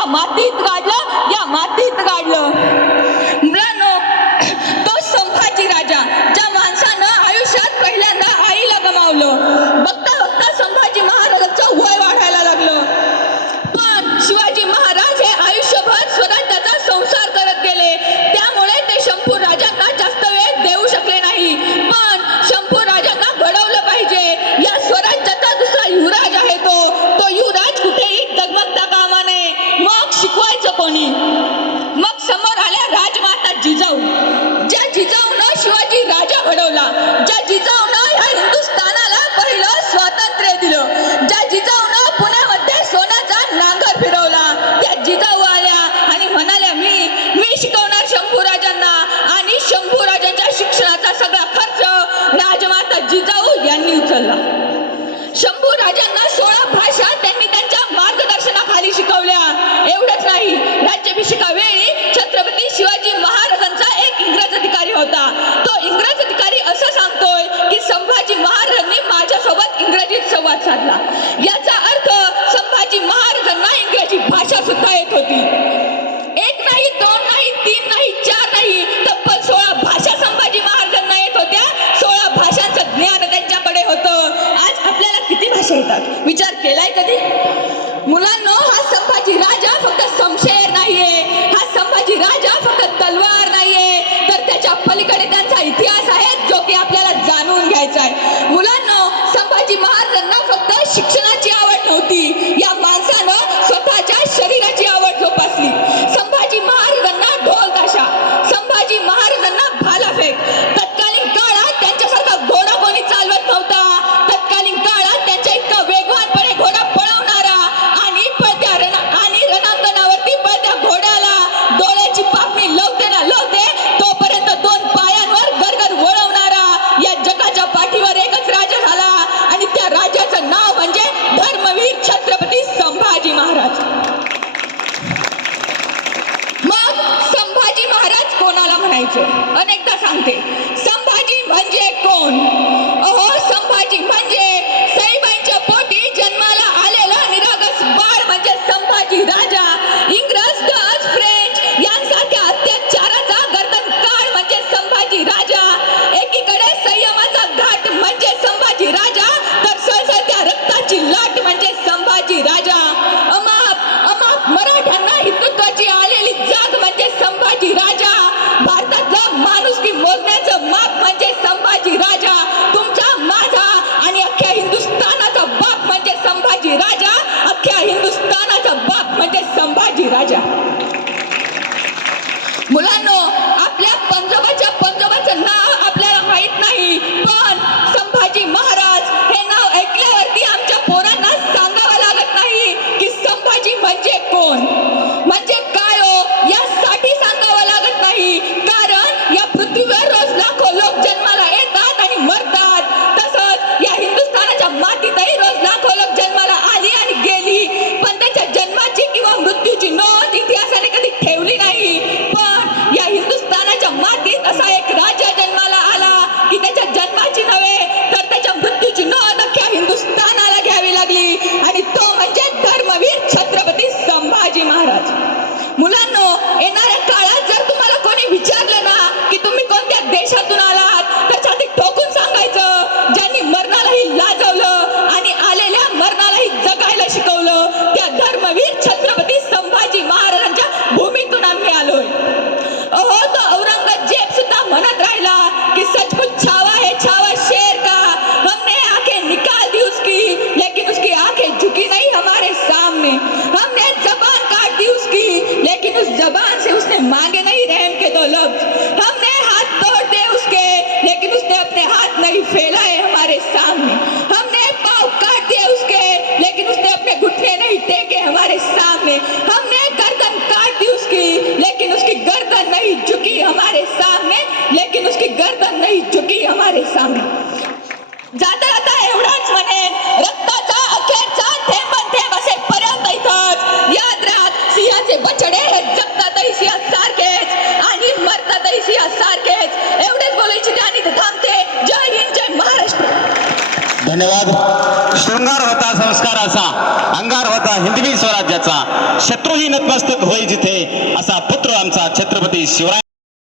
या मातीत गाडलं या मातीत गाडलं. i Tony. प्रश्न विचार केलाय कधी? मुलांना हा संभाजी राजा फक्त समशेर नाहीये. हा संभाजी राजा फक्त तलवार नाहीये. तर त्याच्या पलीकडे त्यांचा इतिहास आहे. सांगायचं अनेकदा सांगते संभाजी म्हणजे कोण? की राजा. मुलांनो मांगे नहीं रहम के दो लोग। हमने हाथ तोड़ दे उसके, लेकिन उसने अपने हाथ नहीं फैलाए हमारे सामने। हमने पाव काट दिए उसके, लेकिन उसने अपने घुटने नहीं टेके हमारे सामने। हमने गर्दन काट दी उसकी, लेकिन उसकी गर्दन नहीं झुकी हमारे सामने। लेकिन उसकी गर्दन नहीं झुकी हमारे सामने। जाता जाता एवढाच म्हणे रक्ताच्या धन्यवाद. शृंगार होता संस्काराचा अंगार होता हिंदवी स्वराज्याचा. शत्रूही नतमस्तक होई जिथे असा पुत्र आमचा छत्रपती शिवराय